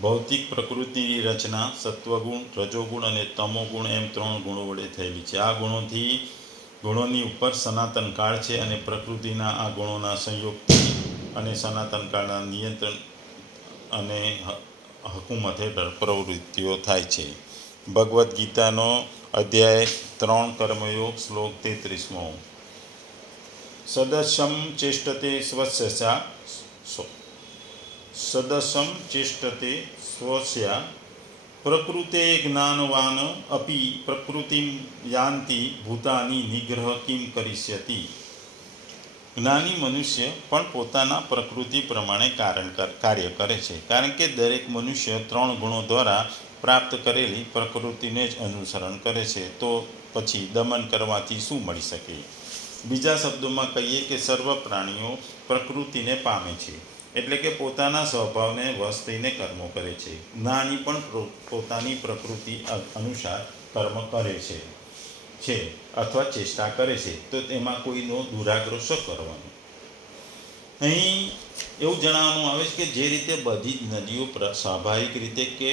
ભૌતિક પ્રકૃતિની રચના સત્વગુણ, રજોગુણ અને તમોગુણ એમ 3 ગુણો વડે થયેલી છે. આ ગુણોની ઉપર સનાતન કાળ છે અને પ્રકૃતિના આ ગુણોના સંયોગથી અને સનાતન કાળના નિયંત્રણ અને હકુમત હેઠળ પ્રવૃત્તિઓ થાય છે. ભગવદ્ ગીતાનો અધ્યાય 3 કર્મયોગ શ્લોક 33મો. સદસમ ચેષ્ટતે સ્વસ્યા સદસમ ચેષ્ટતે સ્વસ્યા પ્રકૃતે જ્ઞાનવાન અપી પ્રકૃતિમ યાન્તિ ભૂતાની નિગ્રહ કિમ કરિષ્યતિ. જ્ઞાની મનુષ્ય પણ પોતાના પ્રકૃતિ પ્રમાણે કાર્ય કરે છે, કારણ કે દરેક મનુષ્ય 3 ગુણો દ્વારા પ્રાપ્ત કરેલી પ્રકૃતિને જ અનુસરણ કરે છે. તો પછી દમન કરવાથી શું મળી શકે? બીજા શબ્દોમાં કહીએ કે સર્વ પ્રાણીઓ પ્રકૃતિને પામે છે, એટલે કે પોતાના સ્વભાવને વશ થઈને કર્મો કરે છે. જ્ઞાની પણ પોતાની પ્રકૃતિ અનુસાર કર્મ કરે છે અથવા ચેષ્ટા કરે છે. તો તેમાં કોઈનો દુરાગ્રહ શું કરવાનો? અહીં એવું જણાવવાનું આવે છે કે જે રીતે બધી જ નદીઓ સ્વાભાવિક રીતે કે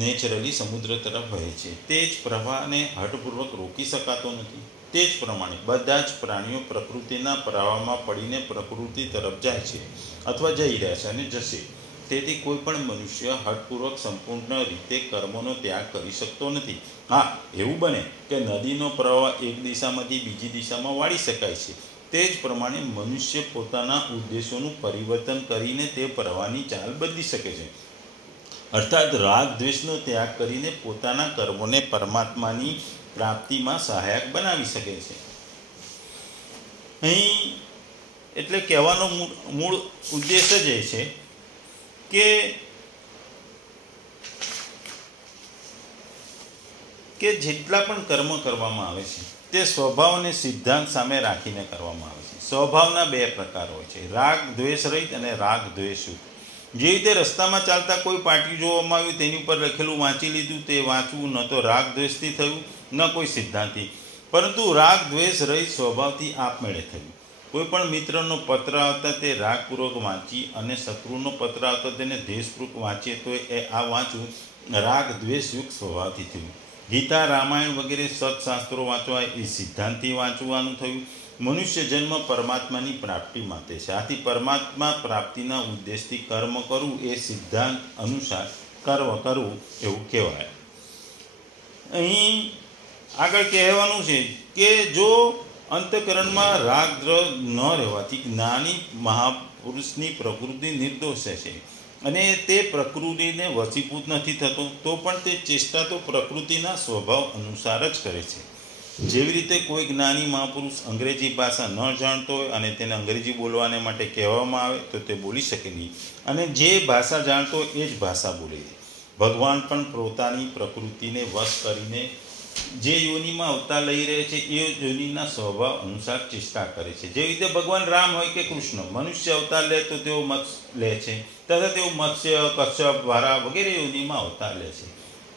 નેચરલી સમુદ્ર તરફ વહે છે, તે જ પ્રવાહને હઠપૂર્વક રોકી શકાતો નથી. તે જ પ્રમાણે બધા જ પ્રાણીઓ પ્રકૃતિના પ્રવાહમાં પડીને પ્રકૃતિ તરફ જાય છે અથવા જઈ રહ્યા છે અને જશે. તેથી કોઈ પણ મનુષ્ય હઠપૂર્વક સંપૂર્ણ રીતે કર્મોનો ત્યાગ કરી શકતો નથી. હા, એવું બને કે નદીનો પ્રવાહ એક દિશામાંથી બીજી દિશામાં વાળી શકાય છે. તે જ પ્રમાણે મનુષ્ય પોતાના ઉદ્દેશોનું પરિવર્તન કરીને તે પ્રવાહની ચાલ બદલી શકે છે. અર્થાત રાગ દ્વેષનો ત્યાગ કરીને પોતાના કર્મોને પરમાત્માની પ્રાપ્તિમાં સહાયક બનાવી શકે છે. અહીં એટલે કહેવાનો મૂળ ઉદ્દેશ જ એ છે કે જેટલા પણ કર્મ કરવામાં આવે છે તે સ્વભાવ અને સિદ્ધાંત સામે રાખીને કરવામાં આવે છે. સ્વભાવના 2 પ્રકાર હોય છે, રાગ દ્વેષ રહિત અને રાગ દ્વેષ યુક્ત. જે રીતે રસ્તામાં ચાલતા કોઈ પાટિયું જોવામાં આવ્યું, તેની ઉપર લખેલું વાંચી લીધું, તે વાંચવું ન તો રાગ દ્વેષથી થયું ન કોઈ સિદ્ધાંતથી, પરંતુ રાગ દ્વેષ રહિત સ્વભાવથી આપમેળે થયું. કોઈ પણ મિત્રનો પત્ર આવતા તે રાગપૂર્વક વાંચી અને શત્રુનો પત્ર આવતા તેને દ્વેષપૂર્વક વાંચીએ તો આ વાંચવું રાગ દ્વેષયુક્ત સ્વભાવથી થયું. ગીતા, રામાયણ વગેરે સત્શાસ્ત્રો વાંચવા એ સિદ્ધાંતથી વાંચવાનું થયું. મનુષ્ય જન્મ પરમાત્માની પ્રાપ્તિ માટે છે. આથી પરમાત્મા પ્રાપ્તિના ઉદ્દેશથી કર્મ કરવું એ સિદ્ધાંત અનુસાર કર્મ કરવું એવું કહેવાય. અહીં આગળ કહેવાનું છે કે જો અંતઃકરણમાં રાગદ્વેષ ન રહેવાથી જ્ઞાની મહાપુરુષની પ્રકૃતિ નિર્દોષ છે અને તે પ્રકૃતિને વશીભૂત નથી થતો, તો પણ તે ચેષ્ટા તો પ્રકૃતિના સ્વભાવ અનુસાર જ કરે છે. જેવી રીતે કોઈ જ્ઞાની મહાપુરુષ અંગ્રેજી ભાષા ન જાણતો હોય અને તેને અંગ્રેજી બોલવાને માટે કહેવામાં આવે તો તે બોલી શકે નહીં, અને જે ભાષા જાણતો હોય એ જ ભાષા બોલે છે. ભગવાન પણ પોતાની પ્રકૃતિને વશ કરીને જે યોનિમાં અવતાર લઈ રહે છે એ યોનિના સ્વભાવ અનુસાર ચેષ્ટા કરે છે. જેવી રીતે ભગવાન રામ હોય કે કૃષ્ણ મનુષ્ય અવતાર લે તો તેઓ મત્સ્ય લે છે, તથા તેઓ મત્સ્ય, કશ્યપ, વારા વગેરે યોનિમાં અવતાર લે છે.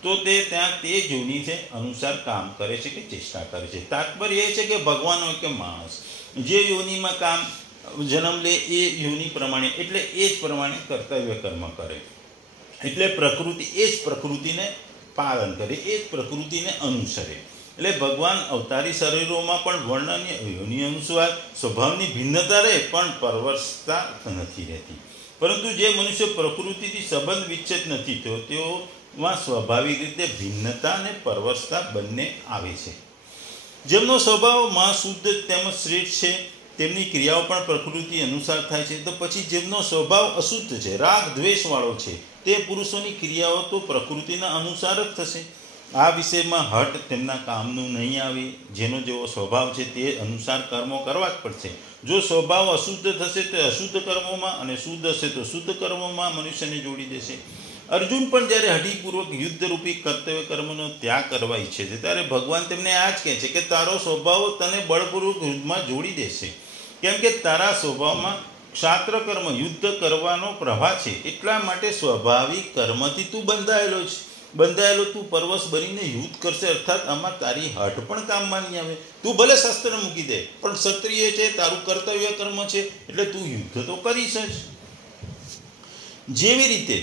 તો તે ત્યાં તે યોનિ છે અનુસાર કામ કરે છે કે ચેષ્ટા કરે છે. તાત્પર્ય એ છે કે ભગવાન હોય કે માણસ જે યોનિમાં કામ જન્મ લે એ યોનિ પ્રમાણે એટલે એ જ પ્રમાણે કર્તવ્ય કર્મ કરે. એટલે પ્રકૃતિ એ જ પ્રકૃતિને પાલન કરે, એ જ પ્રકૃતિને અનુસરે. એટલે ભગવાન અવતારી શરીરોમાં પણ વર્ણનીય યોનિ અનુસાર સ્વભાવની ભિન્નતા રહે પણ પરવરસતા નથી રહેતી. પરંતુ જે મનુષ્ય પ્રકૃતિથી સંબંધ વિચ્છેદ નથી થયો તેઓમાં સ્વાભાવિક રીતે ભિન્નતા અને પરવરસતા બંને આવે છે. જેમનો સ્વભાવ માં શુદ્ધ તેમજ શ્રેષ્ઠ છે તેમની ક્રિયાઓ પણ પ્રકૃતિ અનુસાર થાય છે. તો પછી જેમનો સ્વભાવ અશુદ્ધ છે, રાગ દ્વેષવાળો છે, તે પુરુષોની ક્રિયાઓ તો પ્રકૃતિના અનુસાર જ થશે. આ વિષયમાં હઠ તેમના કામનું નહીં આવે. જેનો જેવો સ્વભાવ છે તે અનુસાર કર્મો કરવા જ પડશે. જો સ્વભાવ અશુદ્ધ થશે તો અશુદ્ધ કર્મોમાં, અને શુદ્ધ હશે તો શુદ્ધ કર્મોમાં મનુષ્યને જોડી દેશે. અર્જુન પણ જ્યારે હઠીપૂર્વક યુદ્ધરૂપી કર્તવ્ય કર્મનો ત્યાગ કરવા ઈચ્છે છે ત્યારે ભગવાન તેમને આ જ કહે છે કે તારો સ્વભાવ તને બળપૂર્વક યુદ્ધમાં જોડી દેશે, કેમ કે તારા સ્વભાવમાં ક્ષાત્ર કર્મ યુદ્ધ કરવાનો પ્રવાહ છે. એટલા માટે સ્વાભાવિક કર્મથી તું બંધાયેલો તું પરવશ બનીને યુદ્ધ કરશે. અર્થાત આમાં તારી હઠ પણ કામમાં નહીં આવે. તું ભલે શસ્ત્ર મૂકી દે પણ ક્ષત્રિય છે, તારું કર્તવ્ય કર્મ છે એટલે તું યુદ્ધ તો કરીશ જ. જેવી રીતે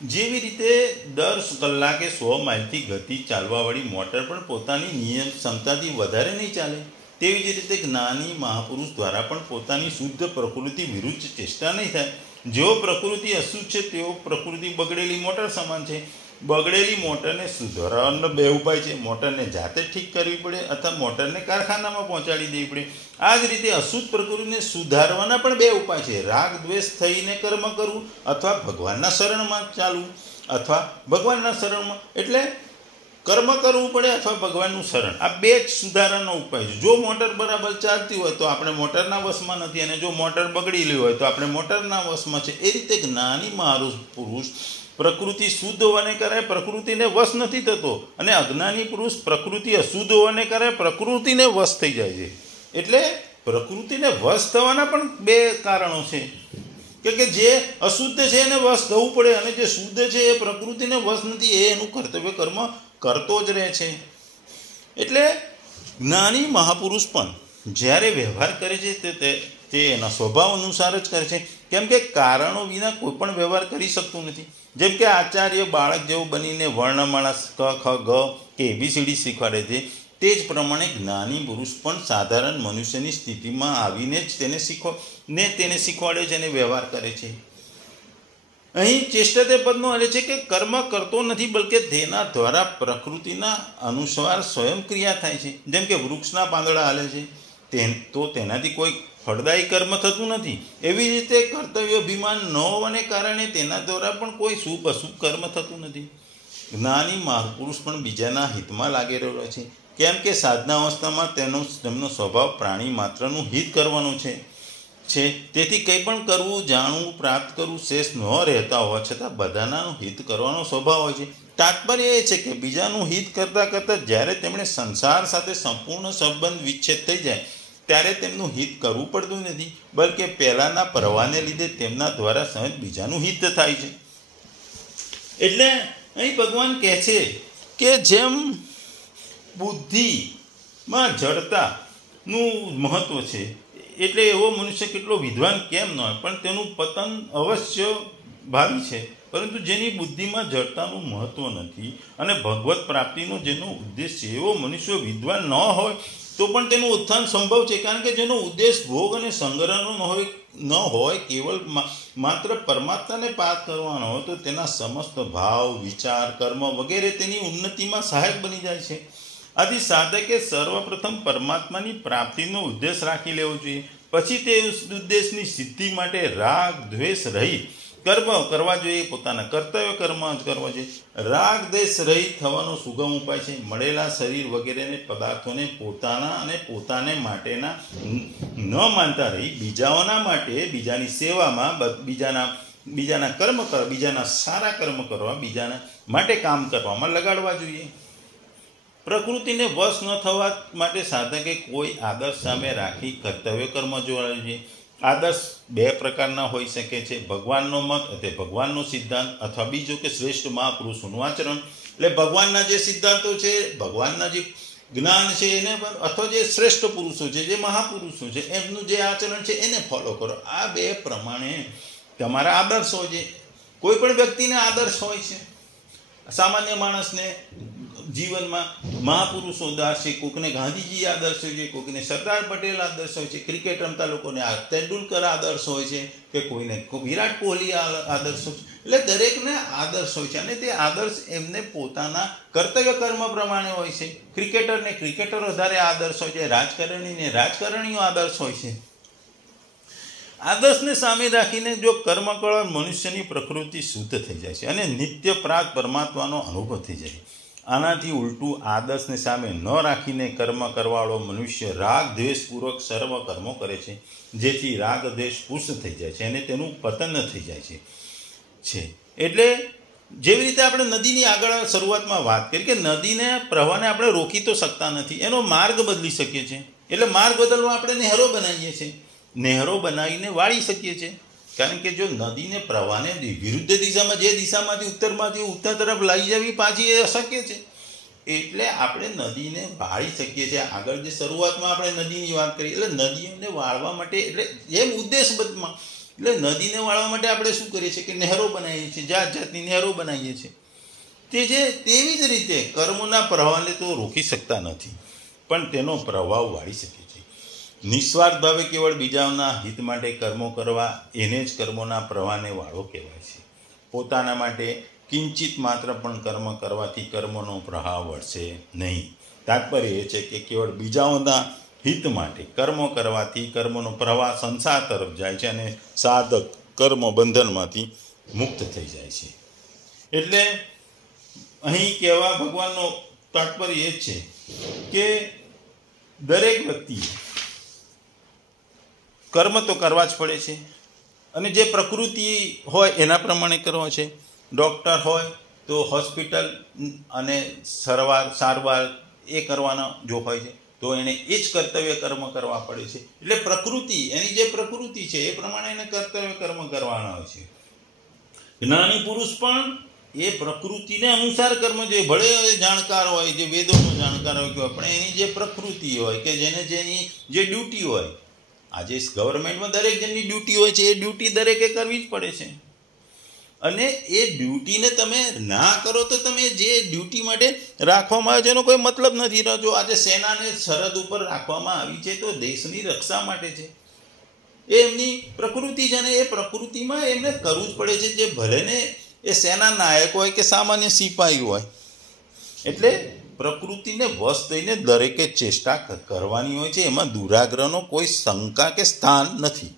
જેવી રીતે દર કલાકે 100 માઇલથી ગતિ ચાલવાવાળી મોટર પણ પોતાની નિયમ ક્ષમતાથી વધારે નહીં ચાલે, તેવી જ રીતે જ્ઞાની મહાપુરુષ દ્વારા પણ પોતાની શુદ્ધ પ્રકૃતિ વિરુદ્ધ ચેષ્ટા નહીં થાય. જેઓ પ્રકૃતિ અશુદ્ધ છે તેઓ પ્રકૃતિ બગડેલી મોટર સમાન છે. બગડેલી મોટરને સુધારવાનો 2 ઉપાય છે. મોટરને જાતે ઠીક કરવી પડે અથવા મોટરને કારખાનામાં પહોંચાડી દેવી પડે. આ જ રીતે અશુદ્ધ પ્રકૃતિને સુધારવાના પણ 2 ઉપાય છે. રાગ દ્વેષ થઈને કર્મ કરવું અથવા ભગવાનના શરણમાં ચાલવું. અથવા ભગવાનના શરણમાં એટલે કર્મ કરવું પડે અથવા ભગવાનનું શરણ. આ 2 જ સુધારાનો ઉપાય છે. જો મોટર બરાબર ચાલતી હોય તો આપણે મોટરના વશમાં નથી, અને જો મોટર બગડેલી હોય તો આપણે મોટરના વશમાં છે. એ રીતે જ્ઞાની પુરુષ પ્રકૃતિ શુદ્ધ હોવાને કારણે પ્રકૃતિને વશ નથી થતો, અને અજ્ઞાની પુરુષ પ્રકૃતિ અશુદ્ધ હોવાને કારણે પ્રકૃતિને વશ થઈ જાય છે. એટલે પ્રકૃતિને વશ થવાના પણ 2 કારણો છે કે જે અશુદ્ધ છે એને વશ થવું પડે, અને જે શુદ્ધ છે એ પ્રકૃતિને વશ નથી, એ એનું કર્તવ્ય કર્મ કરતો જ રહે છે. એટલે જ્ઞાની મહાપુરુષ પણ જ્યારે વ્યવહાર કરે છે તે એના સ્વભાવ અનુસાર જ કરે છે, કેમ કે કારણો વિના કોઈ પણ વ્યવહાર કરી શકતું નથી. જેમ કે આચાર્ય બાળક જેવું બનીને વર્ણમાળા ક ખ ગ કે ABCD શીખવાડે છે, તે જ પ્રમાણે જ્ઞાની પુરુષ પણ સાધારણ મનુષ્યની સ્થિતિમાં આવીને જ તેને શીખવાડે છે અને વ્યવહાર કરે છે. અહીં ચેષ્ટતે પદનો અર્થ છે કે કર્મ કરતો નથી, બલકે તેના દ્વારા પ્રકૃતિના અનુસાર સ્વયં ક્રિયા થાય છે. જેમ કે વૃક્ષના પાંદડા હાલે છે તો તેનાથી કોઈ ફળદાયી કર્મ થતું નથી. એવી રીતે કર્તવ્યાભિમાન ન હોવાને કારણે તેના દ્વારા પણ કોઈ શુભ અશુભ કર્મ થતું નથી. જ્ઞાની મહાપુરુષ પણ બીજાના હિતમાં લાગેલો રહે છે, કેમ કે સાધના અવસ્થામાં તેમનો સ્વભાવ પ્રાણી માત્રનું હિત કરવાનું છે. તેથી કંઈ પણ કરવું, જાણવું, પ્રાપ્ત કરવું શેષ ન રહેતા હોવા છતાં બધાનાનું હિત કરવાનો સ્વભાવ હોય છે. તાત્પર્ય એ છે કે બીજાનું હિત કરતાં કરતાં જ્યારે તેમણે સંસાર સાથે સંપૂર્ણ સંબંધ વિચ્છેદ થઈ જાય ત્યારે તેમનું હિત કરવું પડતું નથી, બલકે પહેલાંના પ્રવાહને લીધે તેમના દ્વારા સહજ બીજાનું હિત થાય છે. એટલે અહીં ભગવાન કહે છે કે જેમ બુદ્ધિમાં જડતાનું મહત્વ છે, એટલે એવો મનુષ્ય કેટલો વિદ્વાન કેમ ન હોય, પણ તેનું પતન અવશ્ય ભાવી છે. પરંતુ જેની બુદ્ધિમાં જડતાનું મહત્વ નથી અને ભગવત પ્રાપ્તિનો જેનો ઉદ્દેશ છે, એવો મનુષ્ય વિદ્વાન ન હોય તો પણ તેનું ઉત્થાન સંભવ છે. કારણ કે જેનો ઉદ્દેશ ભોગ અને સંગ્રહનો ન હોય, કેવળ માત્ર પરમાત્માને પાર કરવાનો હોય, તો તેના સમસ્ત ભાવ, વિચાર, કર્મ વગેરે તેની ઉન્નતિમાં સહાયક બની જાય છે. આથી સાધકે સર્વપ્રથમ પરમાત્માની પ્રાપ્તિનો ઉદ્દેશ રાખી લેવો જોઈએ. પછી તે ઉદ્દેશની સિદ્ધિ માટે રાગ દ્વેષ રહિત કર્મ કરવા જોઈએ, પોતાના કર્તવ્ય કર્મ જ કરવા જોઈએ. રાગ દ્વેષ રહિત થવાનો સુગમ ઉપાય છે મળેલા શરીર વગેરેને પદાર્થોને પોતાના અને પોતાને માટેના ન માનતા રહી બીજાઓના માટે, બીજાની સેવામાં, બીજાના કર્મ કરવા, બીજાના સારા કર્મ કરવા, બીજાના માટે કામ કરવામાં લગાડવા જોઈએ. પ્રકૃતિને વશ ન થવા માટે સાધકે કોઈ આદર્શ સામે રાખી કર્તવ્ય કર્મ જોવા જોઈએ. આદર્શ 2 પ્રકારના હોઈ શકે છે: ભગવાનનો મત એટલે ભગવાનનો સિદ્ધાંત, અથવા બીજો કે શ્રેષ્ઠ મહાપુરુષોનું આચરણ. એટલે ભગવાનના જે સિદ્ધાંતો છે, ભગવાનના જે જ્ઞાન છે એને, અથવા જે શ્રેષ્ઠ પુરુષો છે, જે મહાપુરુષો છે, એમનું જે આચરણ છે એને ફોલો કરો. આ 2 પ્રમાણે તમારા આદર્શ હોય છે. કોઈ પણ વ્યક્તિને આદર્શ હોય છે. સામાન્ય માણસને જીવનમાં મહાપુરુષો આદર્શ છે, કોઈકને ગાંધીજી આદર્શ હોય છે, કોઈકને સરદાર પટેલ આદર્શ હોય છે, ક્રિકેટ રમતા લોકોને તેંડુલકર આદર્શ હોય છે, કે કોઈને વિરાટ કોહલી આદર્શ હોય છે. એટલે દરેકને આદર્શ હોય છે, અને તે આદર્શ એમને પોતાના કર્તવ્ય કર્મ પ્રમાણે હોય છે. ક્રિકેટરને ક્રિકેટર વધારે આદર્શ હોય છે, રાજકારણીને રાજકારણીઓ આદર્શ હોય છે. આદર્શને સામે રાખીને જો કર્મ કરે, મનુષ્યની પ્રકૃતિ શુદ્ધ થઈ જાય છે અને નિત્ય પ્રાપ્ત પરમાત્માનો અનુભવ થઈ જાય. આનાથી ઉલટું આદર્શને સામે ન રાખીને કર્મ કરવાવાળો મનુષ્ય રાગ દ્વેષપૂર્વક સર્વ કર્મો કરે છે, જેથી રાગ દ્વેષ પુષ્ટ થઈ જાય છે અને તેનું પતન થઈ જાય છે. એટલે જેવી રીતે આપણે નદીની આગળ શરૂઆતમાં વાત કરી કે નદીને પ્રવાહને આપણે રોકી તો શકતા નથી, એનો માર્ગ બદલી શકીએ છીએ. એટલે માર્ગ બદલવા આપણે નહેરો બનાવીએ છીએ, નહેરો બનાવીને વાળી શકીએ છીએ. કારણ કે જો નદીને પ્રવાહને વિરુદ્ધ દિશામાં, જે દિશામાંથી ઉત્તરમાંથી ઉત્તર તરફ લઈ જવી પાછી, એ અશક્ય છે. એટલે આપણે નદીને વાળી શકીએ છીએ. આગળ જે શરૂઆતમાં આપણે નદીની વાત કરી, એટલે નદીઓને વાળવા માટે, એટલે જેમ એટલે નદીને વાળવા માટે આપણે શું કરીએ છીએ કે નહેરો બનાવીએ છીએ, જાત જાતની નહેરો બનાવીએ છીએ. તેવી જ રીતે કર્મોના પ્રવાહને તો રોકી શકતા નથી, પણ તેનો પ્રભાવ વાળી શકે છે. નિસ્વાર્થ ભાવે કેવળ બીજાના હિત માટે કર્મો કરવા એને જ કર્મોના પ્રવાહને વાળો કહેવાય છે. પોતાના માટે કિંચિત માત્ર પણ કર્મ કરવાથી કર્મોનો પ્રવાહ વળશે નહીં. તાત્પર્ય એ છે કે કેવળ બીજાઓના હિત માટે કર્મો કરવાથી કર્મોનો પ્રવાહ સંસાર તરફ જાય છે અને સાધક કર્મ બંધનમાંથી મુક્ત થઈ જાય છે. એટલે અહીં કહેવા ભગવાનનો તાત્પર્ય એ છે કે દરેક વ્યક્તિએ કર્મ તો કરવા જ પડે છે અને જે પ્રકૃતિ હોય એના પ્રમાણે કરવા છે. ડૉક્ટર હોય તો હોસ્પિટલ અને સારવાર એ કરવાના જો હોય છે તો એને એ જ કર્તવ્ય કર્મ કરવા પડે છે. એટલે પ્રકૃતિ એની જે પ્રકૃતિ છે એ પ્રમાણે એને કર્તવ્ય કર્મ કરવાના હોય છે. જ્ઞાની પુરુષ પણ એ પ્રકૃતિને અનુસાર કર્મ જે ભલે જાણકાર હોય, જે વેદોનો જાણકાર હોય, પણ એની જે પ્રકૃતિ હોય કે જેની જે ડ્યુટી હોય, આજે ગવર્મેન્ટમાં દરેક જણની ડ્યુટી હોય છે, એ ડ્યુટી દરેકે કરવી જ પડે છે. અને એ ડ્યુટીને તમે ના કરો તો તમે જે ડ્યુટી માટે રાખવામાં આવે છે એનો કોઈ મતલબ નથી રહેતો. આજે સેનાને સરહદ ઉપર રાખવામાં આવી છે તો દેશની રક્ષા માટે છે, એ એમની પ્રકૃતિ છે ને એ પ્રકૃતિમાં એમને કરવું જ પડે છે, જે ભલે ને એ સેના નાયક હોય કે સામાન્ય સિપાહી હોય. એટલે પ્રકૃતિને વશ થઈને દરેકે ચેષ્ટા કરવાની હોય છે, એમાં દુરાગ્રહનો કોઈ શંકા કે સ્થાન નથી.